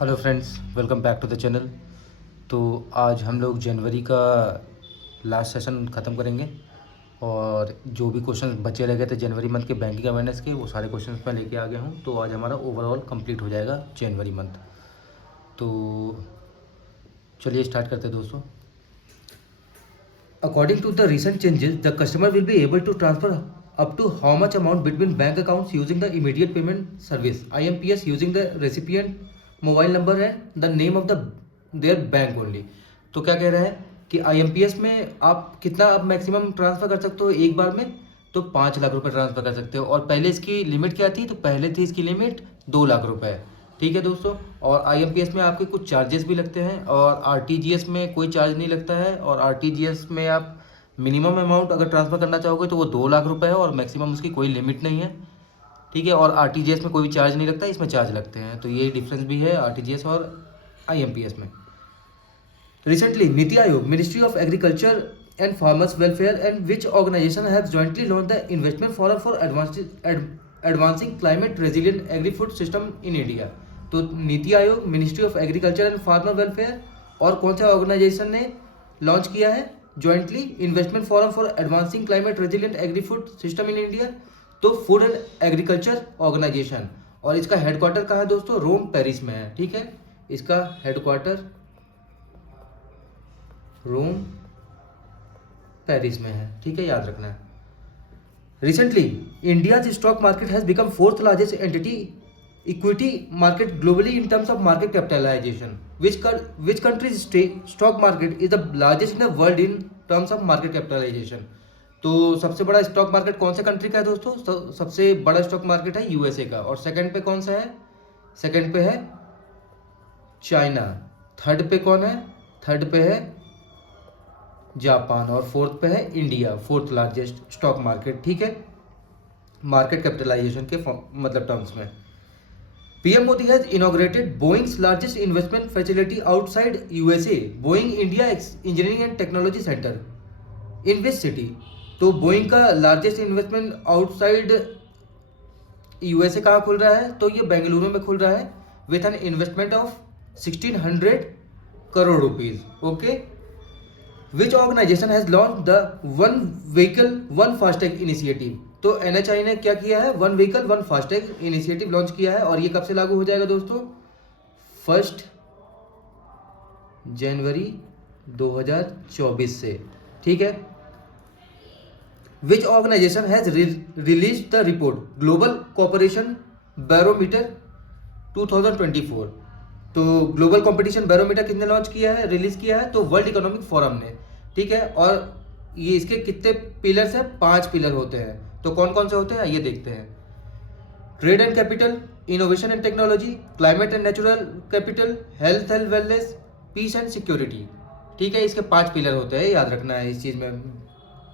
Hello friends, welcome back to the channel. तो आज हम लोग जनवरी का लास्ट सेशन ख़त्म करेंगे और जो भी क्वेश्चन बचे रह गए थे जनवरी मंथ के बैंकिंग अवेयरनेस के, वो सारे क्वेश्चन मैं लेके आ गया हूँ। तो आज हमारा ओवरऑल कंप्लीट हो जाएगा जनवरी मंथ। तो चलिए स्टार्ट करते हैं दोस्तों। According to the recent changes, the customer will be able to transfer up to how much amount between bank accounts using the immediate payment service IMPS using the recipient mobile number and the name of their bank only। तो क्या कह रहा है कि IMPS में आप कितना अब मैक्सिमम ट्रांसफ़र कर सकते हो एक बार में? तो 5 लाख रुपए ट्रांसफ़र कर सकते हो। और पहले इसकी लिमिट क्या थी? तो पहले थी इसकी लिमिट 2 लाख रुपए। ठीक है दोस्तों। और IMPS में आपके कुछ चार्जेस भी लगते हैं और RTGS में कोई चार्ज नहीं लगता है। और RTGS में आप मिनिमम अमाउंट अगर ट्रांसफ़र करना चाहोगे तो वो 2 लाख रुपए है और मैक्सिमम उसकी कोई लिमिट नहीं है। ठीक है। और RTGS में कोई भी चार्ज नहीं लगता, इसमें चार्ज लगते हैं। तो ये डिफरेंस भी है RTGS और IMPS में। Recently, Niti Aayog, Ministry of Agriculture and Farmers Welfare and which organization has jointly launched the investment forum for advancing climate resilient agri-food system in India। तो NITI Aayog, ministry of agriculture and farmer welfare और कौन सा organisation ने launch किया है jointly investment forum for advancing climate resilient agri food system in India? तो food and agriculture organisation. और इसका हेडक्वार्टर कहाँ है दोस्तों? रोम, पेरिस में है। ठीक है। इसका हेडक्वार्टर रोम, पेरिस में है। ठीक है, याद रखना है। Recently India stock market has become fourth largest entity equity market globally in terms of market capitalization. Which country's stock market is the largest in the world in terms of market capitalization? तो सबसे बड़ा stock market कौन से country का है दोस्तों? तो सबसे बड़ा स्टॉक मार्केट है USA का। और सेकंड पे कौन सा है? सेकंड पे है चाइना। थर्ड पे कौन है? थर्ड पे है जापान। और फोर्थ पे है India, fourth largest stock market. ठीक है, मार्केट कैपिटलाइजेशन के मतलब टर्म्स में। PM Modi has inaugurated Boeing's largest investment facility outside USA, Boeing India engineering and technology centre in which city? तो बोइंग का लार्जेस्ट इन्वेस्टमेंट आउटसाइड USA कहाँ खुल रहा है? तो ये बेंगलुरु में खुल रहा है with an investment of 1600 crore rupees. Okay. Which organization has launched the one vehicle one FASTag initiative? तो NHAI ने क्या किया है? One vehicle one FASTag initiative launch किया है। और ये कब से लागू हो जाएगा दोस्तों? 1 जनवरी 2024 से। ठीक है। Which organization has released the report Global Cooperation Barometer 2024? तो ग्लोबल कंपटीशन बैरोमीटर किसने लॉन्च किया है, रिलीज किया है? तो वर्ल्ड इकोनॉमिक फोरम ने। ठीक है। और ये इसके कितने पिलर्स हैं? 5 पिलर होते हैं। तो कौन कौन से होते हैं ये देखते हैं। Trade and capital, innovation and technology, climate and natural capital, health and wellness, peace and security. ठीक है, इसके 5 पिलर होते हैं, याद रखना है इस चीज़ में।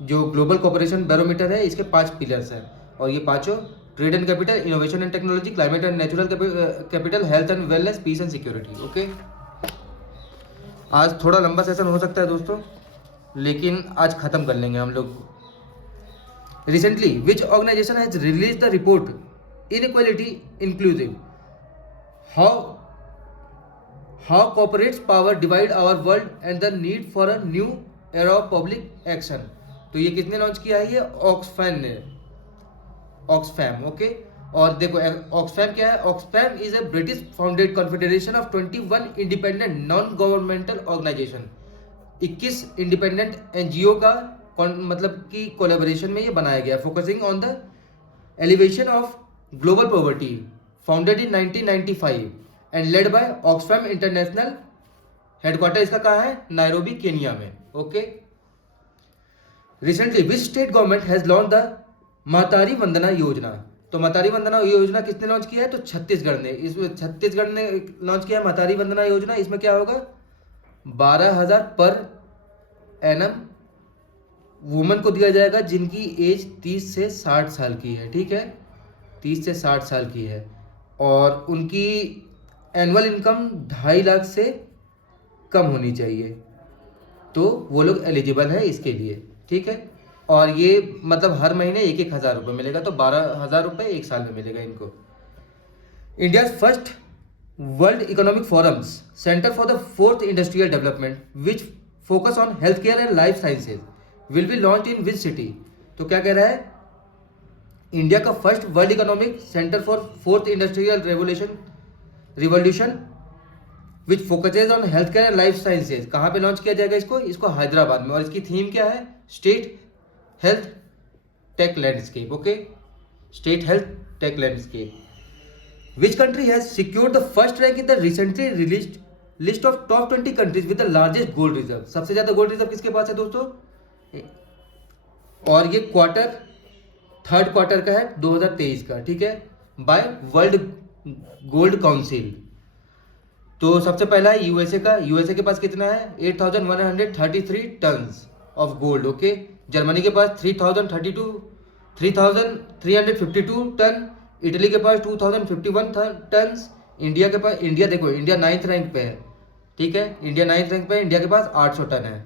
जो ग्लोबल कॉपरेशन बैरोमीटर है इसके 5 पिलर्स हैं और ये पाँचों trade and capital, innovation and technology, climate and natural capital, health and wellness, peace and security. Okay. आज थोड़ा लंबा सेशन हो सकता है दोस्तों, लेकिन आज खत्म कर लेंगे हम लोग। Recently which organization has release the report inequality inclusive how corporates power divide our world and the need for a new era of public action? तो ये किसने लॉन्च किया है? ये ऑक्सफैम ने, ऑक्सफैम। ओके। और देखो ऑक्सफैम क्या है? Oxfam is a British founded confederation of 21 independent non governmental organization. 21 independent NGO का मतलब कि कोलैबोरेशन में ये बनाया गया, focusing on the elevation of global poverty, founded in 1995 and led by Oxfam International. Headquarter इसका कहाँ है? नायरोबी, केनिया में। Okay. Recently which state government has launch the Mahtari Vandana योजना? तो महतारी वंदना योजना किसने लॉन्च किया है? तो छत्तीसगढ़ ने। इसमें छत्तीसगढ़ ने लॉन्च किया है महतारी वंदना योजना। इसमें क्या होगा? 12,000 पर एनम वुमन को दिया जाएगा जिनकी एज 30 से 60 साल की है। ठीक है, 30 से 60 साल की है और उनकी एनुअल इनकम 2.5 लाख से कम होनी चाहिए, तो वो लोग एलिजिबल है इसके लिए। ठीक है। और ये मतलब हर महीने 1,000 रुपये मिलेगा, तो 12,000 रुपये एक साल में मिलेगा इनको। India first World Economic Forum's Center for the Fourth Industrial Development, which focus on healthcare and life sciences, will be launched in which city? तो क्या कह रहा है, इंडिया का first world economic centre for fourth industrial revolution which focuses on health care and life sciences, कहाँ पे launch किया जाएगा इसको हैदराबाद में। और इसकी थीम क्या है, state health take landscape. Okay, state health take landscape. Which country has secured the first rank in the recently released list of top 20 countries with the largest gold reserve. सबसे ज्यादा गोल्ड रिजर्व किसके पास है दोस्तों, और ये third quarter का है 2023 का, ठीक है, बाय वर्ल्ड गोल्ड काउंसिल। तो सबसे पहला है यूएसए का। यूएसए के पास कितना है, 8133 tons of gold. Okay, Germany के पास 3352 टन, इटली के पास 2051 टन्स, इंडिया के पास, इंडिया देखो, इंडिया 9th रैंक पे है, ठीक है, इंडिया 9th रैंक पे है, इंडिया के पास 800 टन है।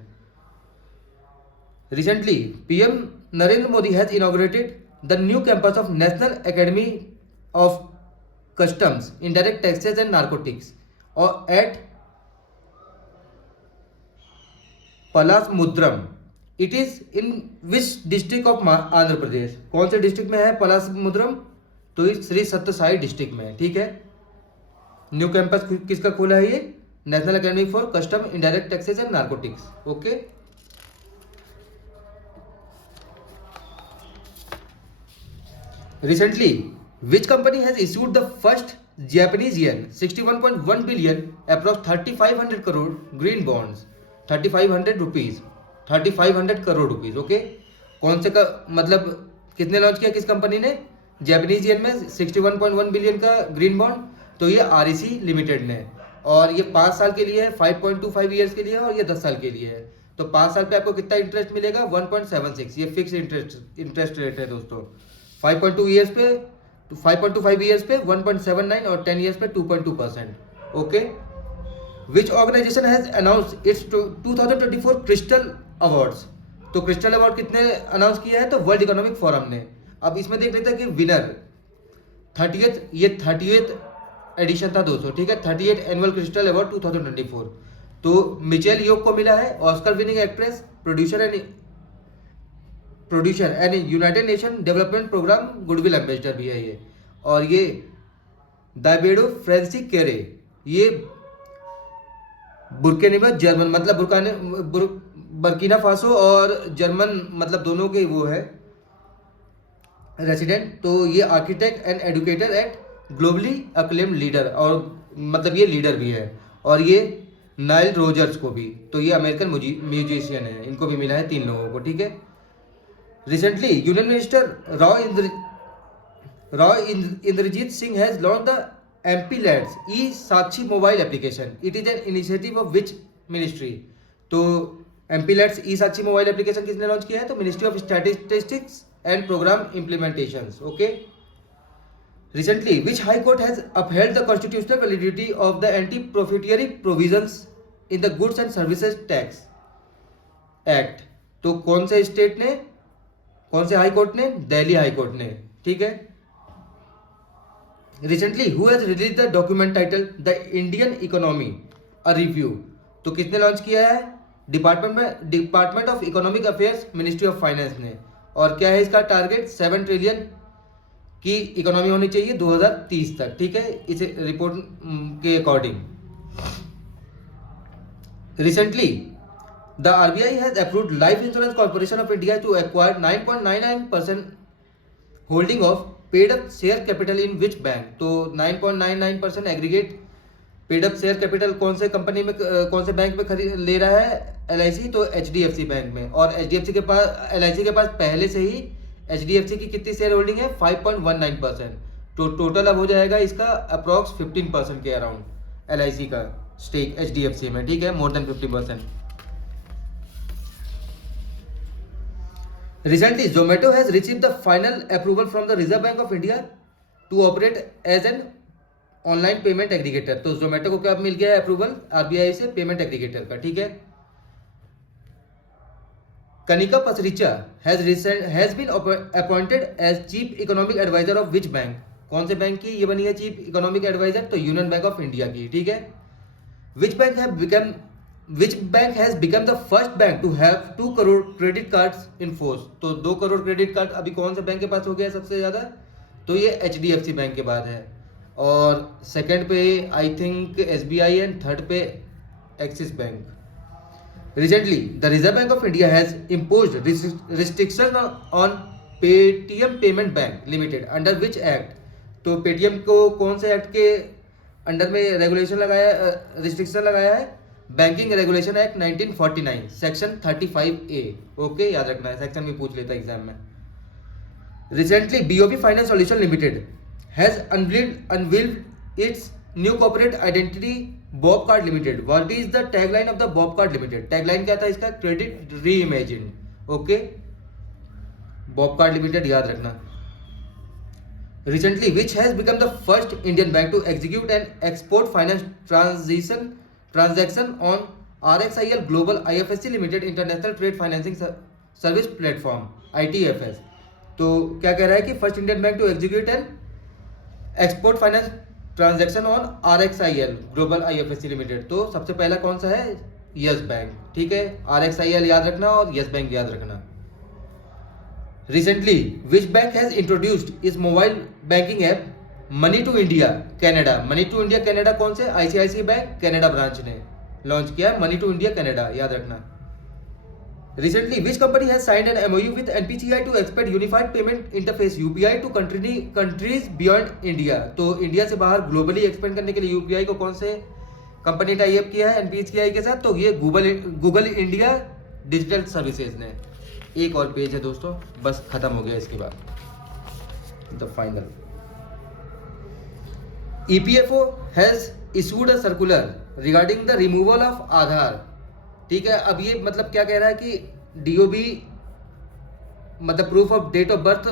Recently PM Narendra Modi has inaugurated the new campus of National Academy of Customs, Indirect Taxes and Narcotics और at Palasamudram. It is in which district of Andhra Pradesh, कौन से डिस्ट्रिक्ट में है पलासमुद्रम, तो इस श्री सत्य साई डिस्ट्रिक्ट में है, ठीक है। न्यू कैंपस किसका खोला है, ये national academy for custom, indirect Taxes and narcotics. Okay, recently which company has issued the first Japanese yen 61.1 billion approx 3500 crore green bonds, 3500 crore rupees. Okay, कौन से का मतलब कितने लॉन्च किया, किस कंपनी ने, जापानीज येन में 61.1 बिलियन का ग्रीन बॉन्ड, तो ये आरईसी लिमिटेड ने, और ये 5 साल के लिए है, 5.25 ईयर्स के लिए है, और ये 10 साल के लिए है। तो 5 साल पे आपको कितना इंटरेस्ट मिलेगा, 1.76, ये फिक्स इंटरेस्ट रेट है दोस्तों। 5.2 ईयर्स पे 5.25 ईयर्स पे 1.79 और 10 ईयर्स पे 2.2%। Okay, which organization has announce its 2024 crystal awards, तो क्रिस्टल अवार्ड कितने अनाउंस किया है, तो वर्ल्ड इकोनॉमिक फोरम ने। अब इसमें देख लेते हैं कि विनर 30th एडिशन था दोस्तों, ठीक है, 38 एनुअल क्रिस्टल अवार्ड 2024। तो मिचेल योक को मिला है Oscar winning actress, producer and United Nation development programme goodwill ambassador भी है ये। और ये दाइबेडो फ्रेंसिक केरे, ये बुर्किना जर्मन मतलब बर्किना फासो और जर्मन मतलब दोनों के वो है रेसिडेंट। तो ये architect and educator at globally acclaimed leader, और मतलब ये लीडर भी है। और ये नाइल रोजर्स को भी, तो ये अमेरिकन म्यूजिशियन है, इनको भी मिला है 3 लोगों को, ठीक है। Recently union minister Rao Inderjit Singh has launch the MP LADS e Sakshi mobile application. It is an initiative of which ministry, तो MP LADS e Sakshi mobile application किसने लॉन्च किया है, तो ministry of statistics and programme implementations. Okay, recently which high court has upheld the constitutional validity of the anti-profiteering provisions in the goods and services tax act, तो कौन से state ने, कौन से हाई कोर्ट ने, दिल्ली हाई कोर्ट ने, ठीक है। Recently who has release the document title the Indian economy a review, तो किसने लॉन्च किया है, department of economic affairs, ministry of finance ने। और क्या है इसका टारगेट, 7 ट्रिलियन की इकोनॉमी होनी चाहिए 2030 तक, ठीक है, इस रिपोर्ट के according. Recently the RBI has approved life insurance corporation of India to acquire 9.99% holding of paid up share capital in which bank, तो 9.99% aggregate paid up share capital कौन से कंपनी में, कौन से बैंक में खरीद ले रहा है, एलआईसी, तो एचडीएफसी बैंक में। और एचडीएफसी के पास, एलआईसी के पास पहले से ही एचडीएफसी की कितनी शेयर होल्डिंग है, 5.19%, तो टोटल अब हो जाएगा इसका अप्रॉक्स 15% के अराउंड एलआईसी का स्टेक एचडीएफसी में, ठीक है, more than 50%। Recently Zomato has received the final approval from the reserve bank of India to operate as an online payment aggregator, तो जोमेटो को क्या मिल गया है अप्रूवल आरबीआई से पेमेंट एग्रीगेटर का, ठीक है। Kanika Pasricha has been appointed as chief economic advisor of which bank, कौन से बैंक की ये बनी है चीफ इकोनॉमिक एडवाइजर? तो यूनियन बैंक ऑफ इंडिया की, ठीक है। Which bank has become the first bank to have 2 crore credit cards in force? तो 2 करोड़ क्रेडिट कार्ड अभी कौन से बैंक के पास हो गया सबसे ज्यादा? तो ये HDFC बैंक के बाद है, और सेकंड पे I think SBI and third पे Axis Bank. Recently, the Reserve Bank of India has imposed restrictions on Paytm Payment Bank Limited, under which act? तो Paytm को कौन से एक्ट के अंडर में रिस्ट्रिक्शन लगाया है? Banking regulation act 1949 section 35A। Okay, याद रखना है, सेक्शन भी पूछ लेता है एग्जाम में। Recently, BOP Finance Solution Limited has unveiled its new corporate identity, Bob Card Limited. What is the tagline of the Bob Card Limited? Tagline क्या था इसका? Credit reimagined। Okay, Bob Card Limited याद रखना। Recently, which has become the first Indian bank to execute an export finance transaction on RXIL Global IFSC Limited International Trade Financing Service Platform ITFS? तो क्या कह रहा है कि first Indian bank to execute an export finance transaction on RXIL global IFSC limited. तो सबसे पहला कौन सा है? यस बैंक, ठीक है। RXIL याद रखना और यस बैंक याद रखना। Recently which bank has introduced इस mobile banking app money to India Canada? Money to India Canada कौन से? ICICI बैंक कनाडा ब्रांच ने लॉन्च किया मनी टू इंडिया कनाडा, याद रखना। Recently, which company has signed an MOU with NPCI to expand unified payment interface UPI to countries beyond India? तो India से बाहर globally expand करने के लिए UPI को कौन से कंपनी टाई अप किया है NPCI के साथ? तो ये गूगल इंडिया डिजिटल सर्विसेज ने। एक और पेज है दोस्तों, बस खत्म हो गया इसके बाद the final. EPFO has issued a circular regarding the removal of आधार, ठीक है। अब ये मतलब क्या कह रहा है कि DOB मतलब proof of date of birth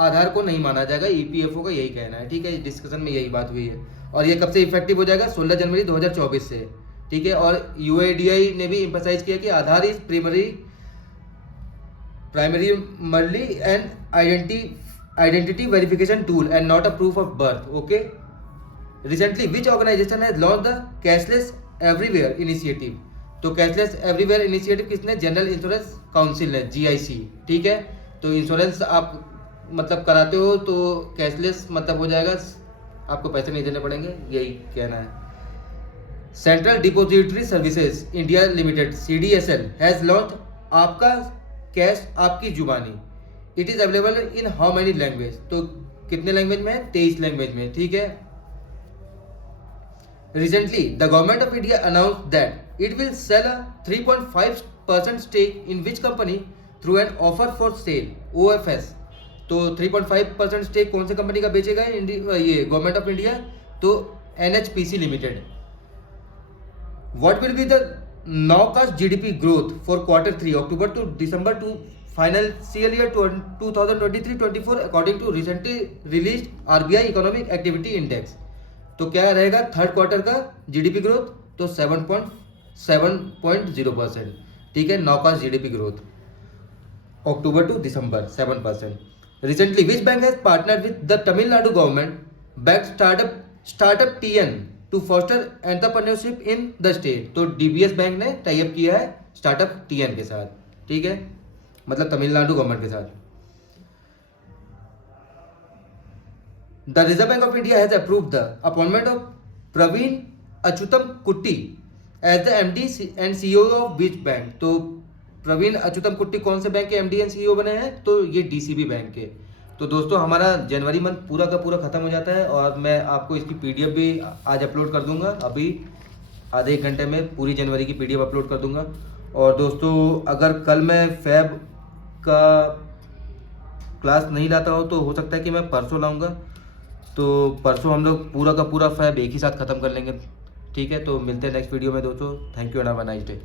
Aadhaar को नहीं माना जाएगा, EPFO का यही कहना है, ठीक है। डिस्कशन में यही बात हुई है, और ये कब से इफेक्टिव हो जाएगा? 16 जनवरी 2024 से, ठीक है। और UIDAI ने भी एम्फसाइज किया कि Aadhaar is primary and identity verification tool and not a proof of birth. Okay. Recently which organization has launch the cashless everywhere initiative? तो कैशलेस एवरीवेयर इनिशिएटिव किसने? जनरल इंश्योरेंस काउंसिल ने, GIC, ठीक है। तो इंश्योरेंस आप मतलब कराते हो तो कैशलेस मतलब हो जाएगा, आपको पैसे नहीं देने पड़ेंगे, यही कहना है। Central depository services India limited CDSL has launch आपका कैश आपकी जुबानी। It is available in how many language? तो कितने लैंग्वेज में है? 23 लैंग्वेज में, ठीक है। Recently, the government of India announced that it will sell a 3.5% stake in which company through an offer for sale, OFS। तो 3.5% स्टेक कौन से कंपनी का बेचेगा ये गवर्नमेंट ऑफ इंडिया? तो NHPC limited. What will be the nowcast GDP growth for Q3 October to December to financial year 2023-24 according to recently released RBI Economic Activity Index? तो क्या रहेगा थर्ड क्वार्टर का GDP growth? तो 7.0%, ठीक है। Nowcast GDP growth October to December 7%। Recently which bank has partner with the Tamil Nadu government back startup TN to foster entrepreneurship in the state? तो DBS bank ने tie up किया है startup TN के साथ, ठीक है, मतलब तमिलनाडु गवर्नमेंट के साथ। The Reserve Bank of India has approved the appointment of Praveen Achuttam Kutty as the MD and CEO of which bank? तो प्रवीण अच्युतम कुट्टी कौन से बैंक के MD एंड CEO बने हैं? तो ये DCB बैंक के। तो दोस्तों हमारा जनवरी मंथ पूरा का पूरा खत्म हो जाता है, और मैं आपको इसकी PDF भी आज अपलोड कर दूंगा। अभी आधे एक घंटे में पूरी जनवरी की PDF अपलोड कर दूंगा। और दोस्तों अगर कल मैं फैब का क्लास नहीं लाता हूँ तो हो सकता है कि मैं परसों लाऊंगा। तो परसों हम लोग पूरा का पूरा फैब एक ही साथ ख़त्म कर लेंगे, ठीक है। तो मिलते हैं नेक्स्ट वीडियो में दोस्तों। Thank you and have a nice day.